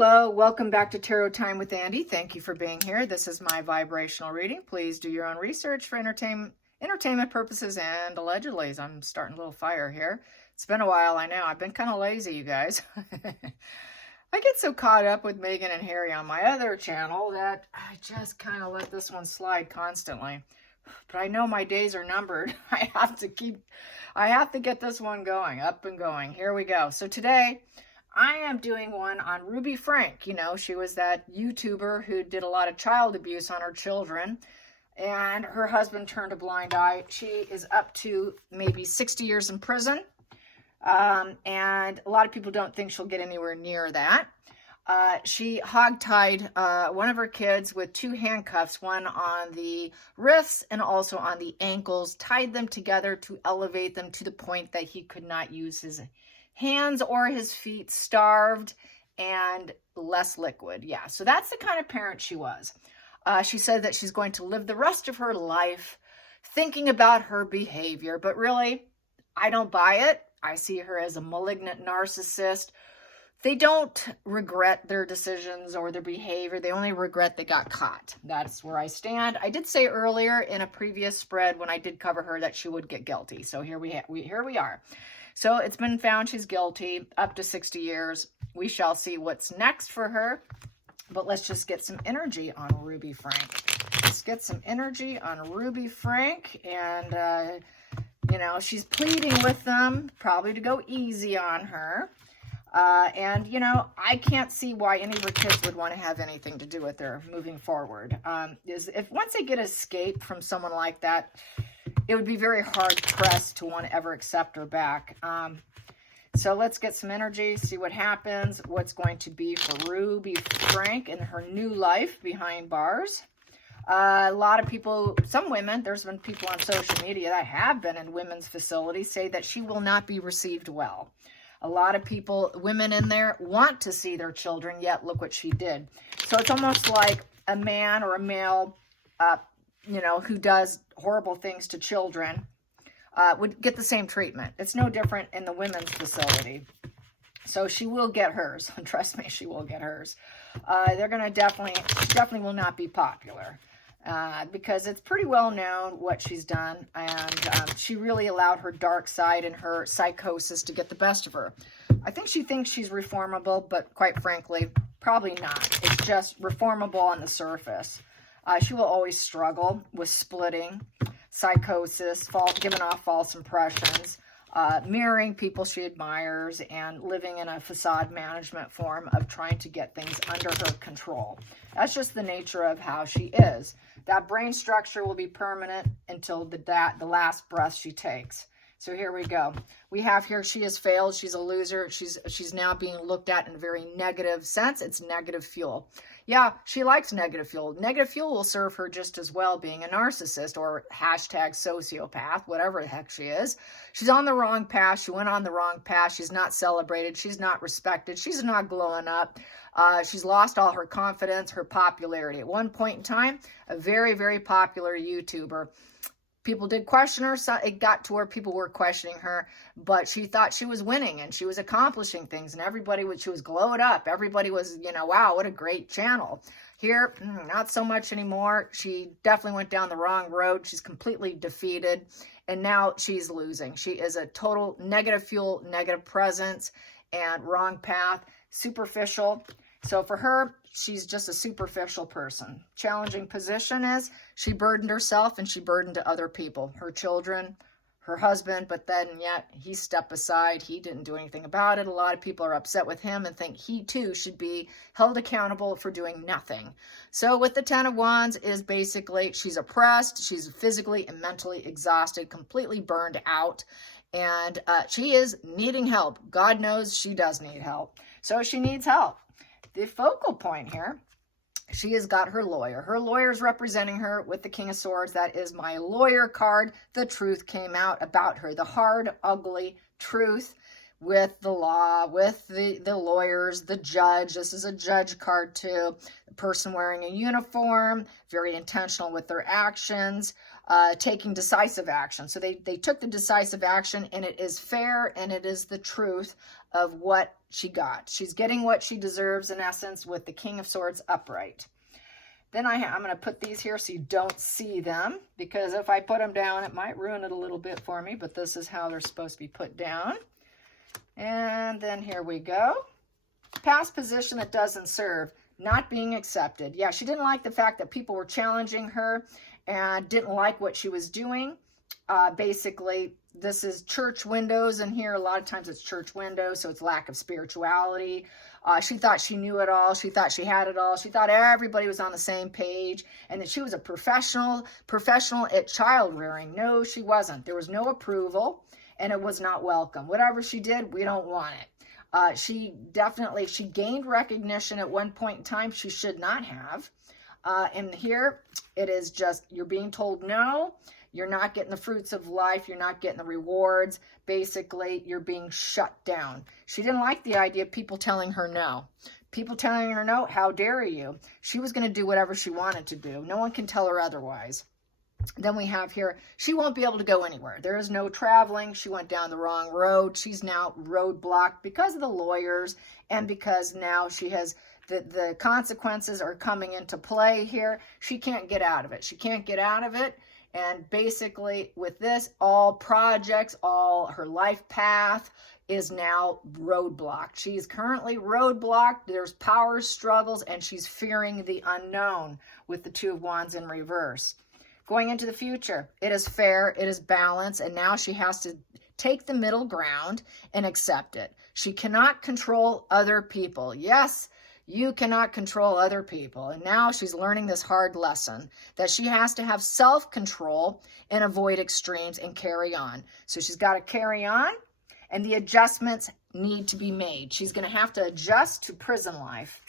Hello, welcome back to Tarot Time with Andy. Thank you for being here. This is my vibrational reading. Please do your own research for entertainment purposes and allegedly. I'm starting a little fire here. It's been a while, I know. I've been kind of lazy, you guys. I get so caught up with Megan and Harry on my other channel that I just kind of let this one slide constantly. But I know my days are numbered. I have to get this one going, up and going. Here we go. So today, I am doing one on Ruby Frank. You know, she was that YouTuber who did a lot of child abuse on her children, and her husband turned a blind eye. She is up to maybe 60 years in prison, and a lot of people don't think she'll get anywhere near that. She hogtied one of her kids with 2 handcuffs, one on the wrists and also on the ankles, tied them together to elevate them to the point that he could not use his hands or his feet, starved and less liquid. Yeah, so that's the kind of parent she was. She said that she's going to live the rest of her life thinking about her behavior, but really, I don't buy it. I see her as a malignant narcissist. They don't regret their decisions or their behavior. They only regret they got caught. That's where I stand. I did say earlier in a previous spread when I did cover her that she would get guilty. So here we are. So it's been found she's guilty, up to 60 years. We shall see what's next for her. But let's just get some energy on Ruby Frank. Let's get some energy on Ruby Frank. And, you know, she's pleading with them probably to go easy on her. And, you know, I can't see why any of her kids would want to have anything to do with her moving forward. If once they get escape from someone like that, it would be very hard pressed to want to ever accept her back. So let's get some energy, see what happens, what's going to be for Ruby Frank in her new life behind bars. A lot of people, some women, there's been people on social media that have been in women's facilities say that she will not be received well. A lot of people, women in there, want to see their children, yet look what she did. So it's almost like a man or a male, you know, who does horrible things to children would get the same treatment. It's no different in the women's facility. So she will get hers. Trust me, she will get hers. They're going to she definitely will not be popular. Because it's pretty well known what she's done, and she really allowed her dark side and her psychosis to get the best of her. I think she thinks she's reformable, but quite frankly, probably not. It's just reformable on the surface. She will always struggle with splitting, psychosis, giving off false impressions, mirroring people she admires, and living in a facade management form of trying to get things under her control. That's just the nature of how she is. That brain structure will be permanent until the last breath she takes. So here we go. We have here, she has failed. She's a loser. She's now being looked at in a very negative sense. It's negative fuel. Yeah, she likes negative fuel. Negative fuel will serve her just as well being a narcissist or hashtag sociopath, whatever the heck she is. She's on the wrong path. She went on the wrong path. She's not celebrated. She's not respected. She's not glowing up. She's lost all her confidence, her popularity. At one point in time, a very, very popular YouTuber. People did question her. So it got to where people were questioning her, but she thought she was winning and she was accomplishing things, and she was glowed up. Everybody was, you know, wow, what a great channel. Here, not so much anymore. She definitely went down the wrong road. She's completely defeated, and now she's losing. She is a total negative fuel, negative presence, and wrong path, superficial. So for her, she's just a superficial person. Challenging position is she burdened herself and she burdened to other people, her children, her husband, but then yet he stepped aside. He didn't do anything about it. A lot of people are upset with him and think he too should be held accountable for doing nothing. So with the 10 of Wands is basically she's oppressed. She's physically and mentally exhausted, completely burned out. And she is needing help. God knows she does need help. So she needs help. The focal point here, she has got her lawyer. Her lawyer is representing her with the King of Swords. That is my lawyer card. The truth came out about her. The hard, ugly truth with the law, with the lawyers, the judge. This is a judge card too. The person wearing a uniform, very intentional with their actions, taking decisive action. So they took the decisive action, and it is fair and it is the truth. of what she got. She's getting what she deserves, in essence, with the King of Swords upright. Then I'm going to put these here so you don't see them, because if I put them down, it might ruin it a little bit for me, but this is how they're supposed to be put down. And then here we go. Past position that doesn't serve, not being accepted. Yeah, she didn't like the fact that people were challenging her and didn't like what she was doing. Basically, this is church windows in here. A lot of times it's church windows, so it's lack of spirituality. She thought she knew it all. She thought she had it all. She thought everybody was on the same page and that she was a professional at child rearing. No, she wasn't. There was no approval and it was not welcome. Whatever she did, we don't want it. She gained recognition at one point in time she should not have. And here it is just, you're being told no. You're not getting the fruits of life. You're not getting the rewards. Basically, you're being shut down. She didn't like the idea of people telling her no. People telling her no, how dare you? She was going to do whatever she wanted to do. No one can tell her otherwise. Then we have here, she won't be able to go anywhere. There is no traveling. She went down the wrong road. She's now roadblocked because of the lawyers and because now she has the consequences are coming into play here. She can't get out of it. She can't get out of it. And basically with this, all projects, all her life path is now roadblocked. She's currently roadblocked. There's power struggles and she's fearing the unknown with the Two of Wands in reverse. Going into the future, it is fair, it is balanced, and now she has to take the middle ground and accept it. She cannot control other people. Yes, you cannot control other people. And now she's learning this hard lesson that she has to have self-control and avoid extremes and carry on. So she's got to carry on, and the adjustments need to be made. She's going to have to adjust to prison life.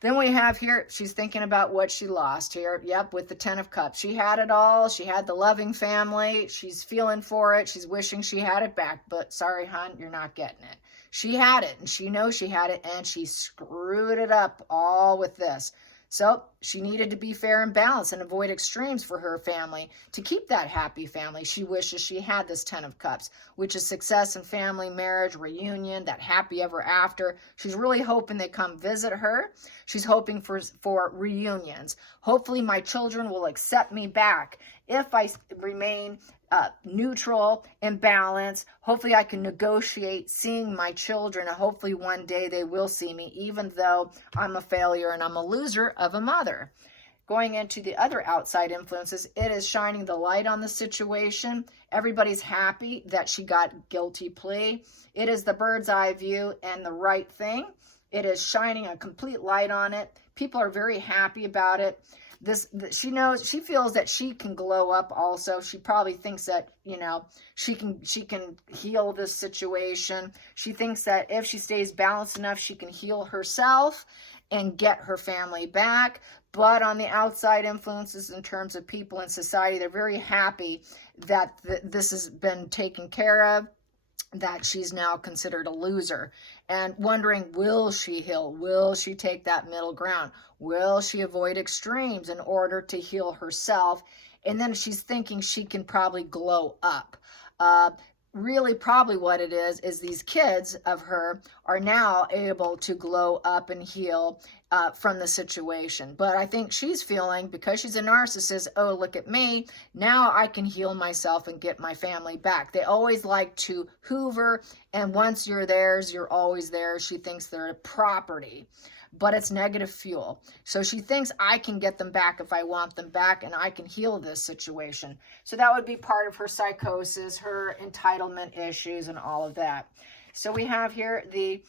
Then we have here, she's thinking about what she lost here. Yep, with the Ten of Cups. She had it all. She had the loving family. She's feeling for it. She's wishing she had it back. But sorry, hon, you're not getting it. She had it, and she knows she had it, and she screwed it up all with this. So she needed to be fair and balanced and avoid extremes for her family to keep that happy family. She wishes she had this Ten of Cups, which is success in family, marriage, reunion, that happy ever after. She's really hoping they come visit her. She's hoping for reunions. Hopefully my children will accept me back if I remain neutral and balanced. Hopefully I can negotiate seeing my children, and hopefully one day they will see me, even though I'm a failure and I'm a loser of a mother. Going into the other outside influences, it is shining the light on the situation. Everybody's happy that she got guilty plea. It is the bird's eye view and the right thing. It is shining a complete light on it. People are very happy about it. She feels that she can glow up also. She probably thinks that, she can heal this situation. She thinks that if she stays balanced enough, she can heal herself and get her family back. But on the outside influences in terms of people in society, they're very happy that this has been taken care of, that she's now considered a loser, and wondering, will she heal? Will she take that middle ground? Will she avoid extremes in order to heal herself? And then she's thinking she can probably glow up. Really probably what it is these kids of her are now able to glow up and heal from the situation. But I think she's feeling, because she's a narcissist, oh, look at me, now I can heal myself and get my family back. They always like to hoover, and once you're theirs, you're always theirs. She thinks they're a property, but it's negative fuel. So she thinks I can get them back if I want them back, and I can heal this situation. So that would be part of her psychosis, her entitlement issues, and all of that. So we have here the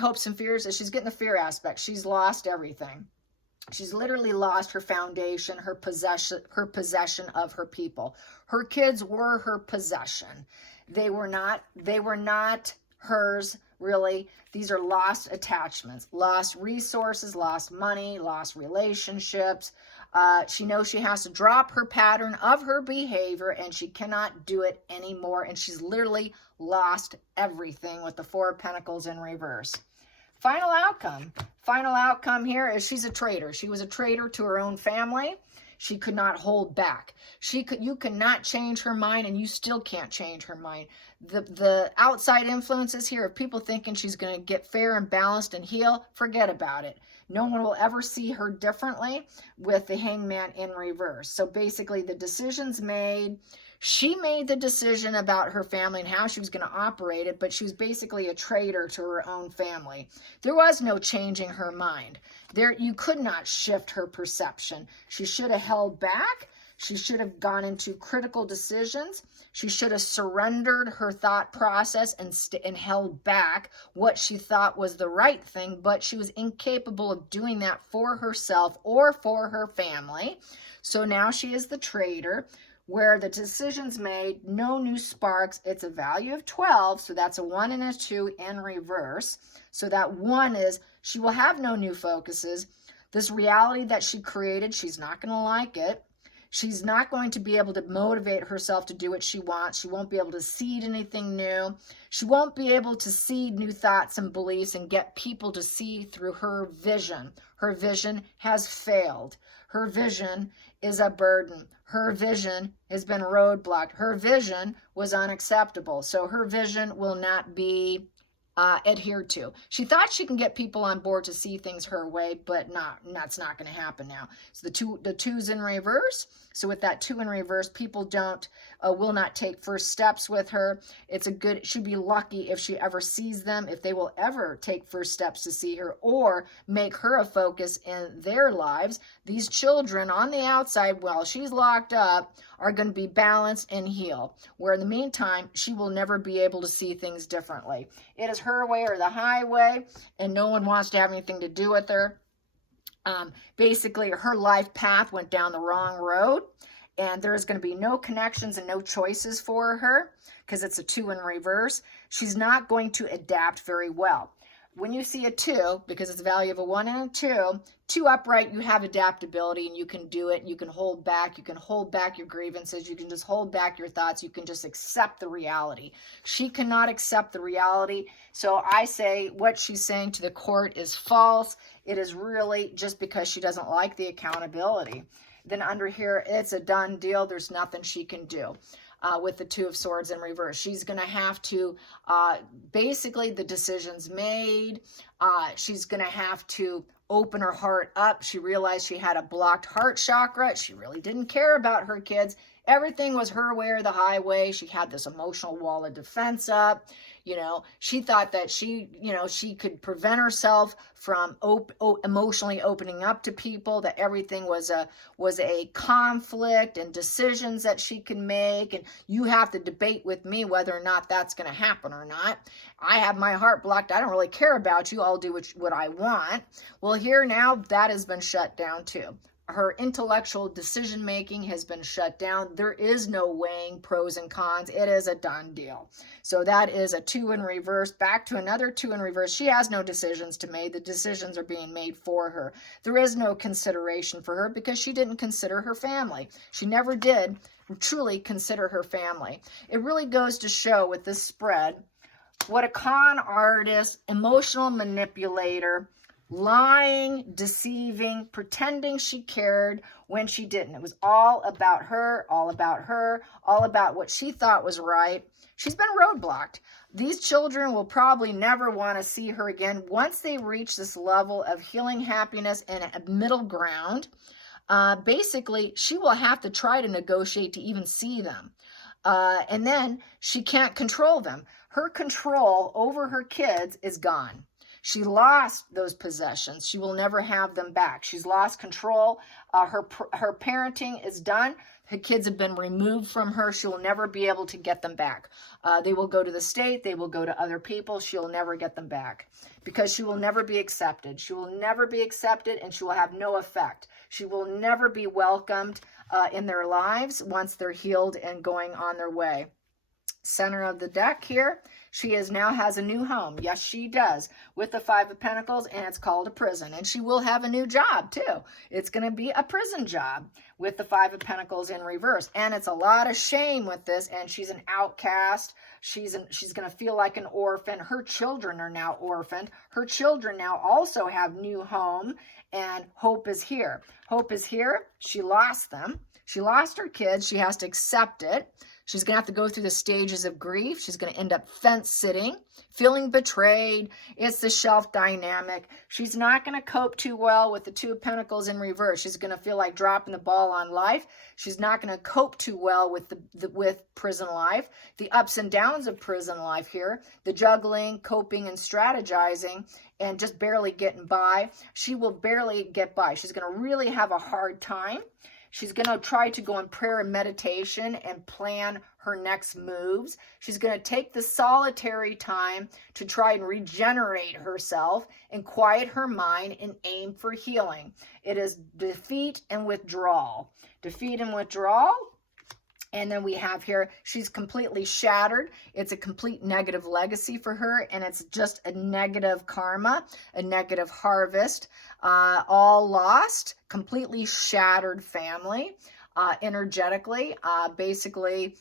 hopes and fears. Is she's getting the fear aspect. She's lost everything. She's literally lost her foundation, her possession of her people. Her kids were her possession. They were not hers, really. These are lost attachments, lost resources, lost money, lost relationships. She knows she has to drop her pattern of her behavior, and she cannot do it anymore. And she's literally lost everything with the Four of Pentacles in reverse. Final outcome here is she's a traitor. She was a traitor to her own family. She could not hold back. You cannot change her mind, and you still can't change her mind. The outside influences here of people thinking she's going to get fair and balanced and heal, forget about it. No one will ever see her differently with the Hangman in reverse. So basically the decisions made, she made the decision about her family and how she was going to operate it, but she was basically a traitor to her own family. There was no changing her mind. You could not shift her perception. She should have held back. She should have gone into critical decisions. She should have surrendered her thought process and held back what she thought was the right thing, but she was incapable of doing that for herself or for her family. So now she is the traitor, where the decisions made, no new sparks. It's a value of 12, so that's a 1 and a 2 in reverse. So that 1 is she will have no new focuses. This reality that she created, she's not going to like it. She's not going to be able to motivate herself to do what she wants. She won't be able to seed anything new. She won't be able to seed new thoughts and beliefs and get people to see through her vision. Her vision has failed. Her vision is a burden. Her vision has been roadblocked. Her vision was unacceptable. So her vision will not be adhered to. She thought she can get people on board to see things her way, but that's not going to happen now. So the 2's in reverse. So with that 2 in reverse, people will not take first steps with her. She'd be lucky if she ever sees them, if they will ever take first steps to see her or make her a focus in their lives. These children on the outside, while she's locked up, are going to be balanced and heal, where in the meantime, she will never be able to see things differently. It is her way or the highway, and no one wants to have anything to do with her. Basically, her life path went down the wrong road, and there's going to be no connections and no choices for her because it's a 2 in reverse. She's not going to adapt very well. When you see a 2, because it's a value of a 1 and a 2 upright, you have adaptability and you can do it. You can hold back. You can hold back your grievances. You can just hold back your thoughts. You can just accept the reality. She cannot accept the reality. So I say what she's saying to the court is false. It is really just because she doesn't like the accountability. Then under here, it's a done deal. There's nothing she can do. With the 2 of Swords in reverse. She's going to have to, basically the decisions made, she's going to have to open her heart up. She realized she had a blocked heart chakra. She really didn't care about her kids. Everything was her way or the highway. She had this emotional wall of defense up. She thought that she could prevent herself from emotionally opening up to people, that everything was a conflict and decisions that she can make. And you have to debate with me whether or not that's going to happen or not. I have my heart blocked. I don't really care about you. I'll do what I want. Well, here now that has been shut down too. Her intellectual decision-making has been shut down. There is no weighing pros and cons. It is a done deal. So that is a 2 in reverse. Back to another 2 in reverse. She has no decisions to make. The decisions are being made for her. There is no consideration for her because she didn't consider her family. She never did truly consider her family. It really goes to show with this spread what a con artist, emotional manipulator, lying, deceiving, pretending she cared when she didn't. It was all about her, all about what she thought was right. She's been roadblocked. These children will probably never want to see her again once they reach this level of healing, happiness, and a middle ground. Basically, she will have to try to negotiate to even see them. And then she can't control them. Her control over her kids is gone. She lost those possessions. She will never have them back. She's lost control. Her parenting is done. Her kids have been removed from her. She will never be able to get them back. They will go to the state. They will go to other people. She'll never get them back because she will never be accepted. She will never be accepted, and she will have no effect. She will never be welcomed in their lives once they're healed and going on their way. Center of the deck here, She now has a new home. Yes, she does, with the Five of Pentacles, and it's called a prison. And she will have a new job too. It's going to be a prison job with the Five of Pentacles in reverse. And it's a lot of shame with this, and she's an outcast. She's going to feel like an orphan. Her children are now orphaned. Her children now also have new home, and hope is here. Hope is here. She lost them. She lost her kids. She has to accept it. She's going to have to go through the stages of grief. She's going to end up fence sitting, feeling betrayed. It's the shelf dynamic. She's not going to cope too well with the Two of Pentacles in reverse. She's going to feel like dropping the ball on life. She's not going to cope too well with with prison life, the ups and downs of prison life here, the juggling, coping, and strategizing, and just barely getting by. She will barely get by. She's going to really have a hard time. She's going to try to go in prayer and meditation and plan her next moves. She's going to take the solitary time to try and regenerate herself and quiet her mind and aim for healing. It is defeat and withdrawal. Defeat and withdrawal. And then we have here, she's completely shattered. It's a complete negative legacy for her, and it's just a negative karma, a negative harvest, all lost, completely shattered family, energetically. Basically,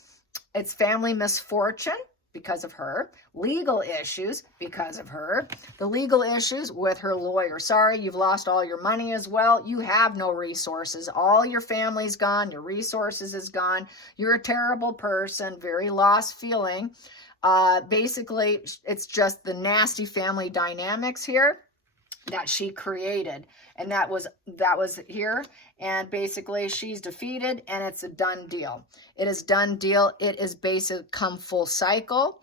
it's family misfortune because of her, legal issues because of her, the legal issues with her lawyer. Sorry, you've lost all your money as well. You have no resources. All your family's gone. Your resources is gone. You're a terrible person, very lost feeling. Basically, it's just the nasty family dynamics here that she created, and that was here. And basically she's defeated, and it's a done deal. It is done deal. It is basically come full cycle,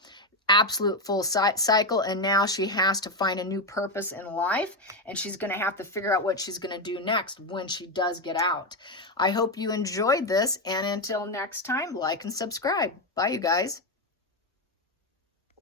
absolute full cycle, and now she has to find a new purpose in life, and she's going to have to figure out what she's going to do next when she does get out. I hope you enjoyed this, and until next time, like and subscribe. Bye, you guys.